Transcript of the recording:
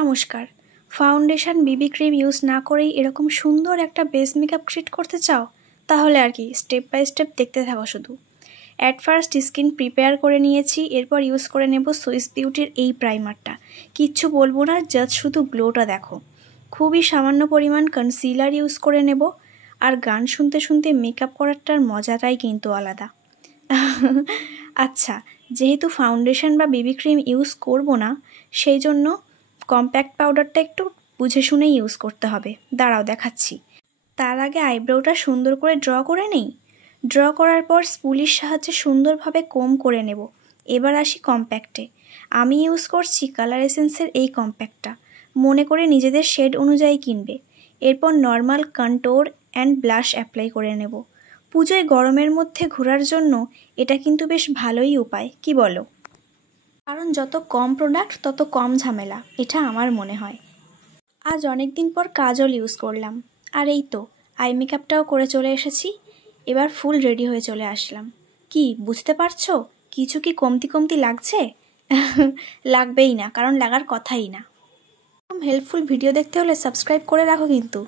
নমস্কার। ফাউন্ডেশন বিবি cream use না করেই এরকম সুন্দর একটা বেস মেকআপ ক্রিয়েট করতে চাও? তাহলে আর কি, স্টেপ বাই স্টেপ দেখতে থাকো শুধু। অ্যাট ফার্স্ট স্কিন প্রিপেয়ার করে নিয়েছি, এরপর ইউজ করে নেব সুইস বিউটির এই প্রাইমারটা। কিচ্ছু বলবো না, জাস্ট শুধু গ্লোটা দেখো। খুবই সামান্য পরিমাণ কনসিলার ইউজ করে নেব। আর গান শুনতে শুনতে মেকআপ করারটার মজাটাই কিন্তু আলাদা। আচ্ছা, যেহেতু ফাউন্ডেশন বা বিবি ক্রিম ইউজ করব না, সেই জন্য কম্প্যাক্ট পাউডারটা একটু বুঝে শুনেই ইউজ করতে হবে। দাঁড়াও দেখাচ্ছি। তার আগে আইব্রোটা সুন্দর করে ড্র করে নেই। ড্র করার পর স্পুলির সাহায্যে সুন্দরভাবে কোম করে নেব। এবার আসি কম্প্যাক্টে। আমি ইউজ করছি কালার এসেন্সের এই কম্প্যাক্টটা। মনে করে নিজেদের শেড অনুযায়ী কিনবে। এরপর normal contour and blush apply করে নেব। পুজোয় গরমের মধ্যে ঘোরার জন্য এটা কিন্তু বেশ ভালোই উপায়, কি বলো? কারণ যত কম প্রোডাক্ট তত কম ঝামেলা, এটা আমার মনে হয়। আজ অনেক দিন পর কাজল ইউজ করলাম। আর এই তো আই মেকআপটাও করে চলে এসেছি। এবার ফুল রেডি হয়ে চলে আসলাম। কি বুঝতে পারছো কিছু কি কমতি কমতি লাগছে? লাগবেই না, কারণ লাগার কথাই না। হেল্পফুল ভিডিও দেখতে হলে সাবস্ক্রাইব করে রাখো কিন্তু।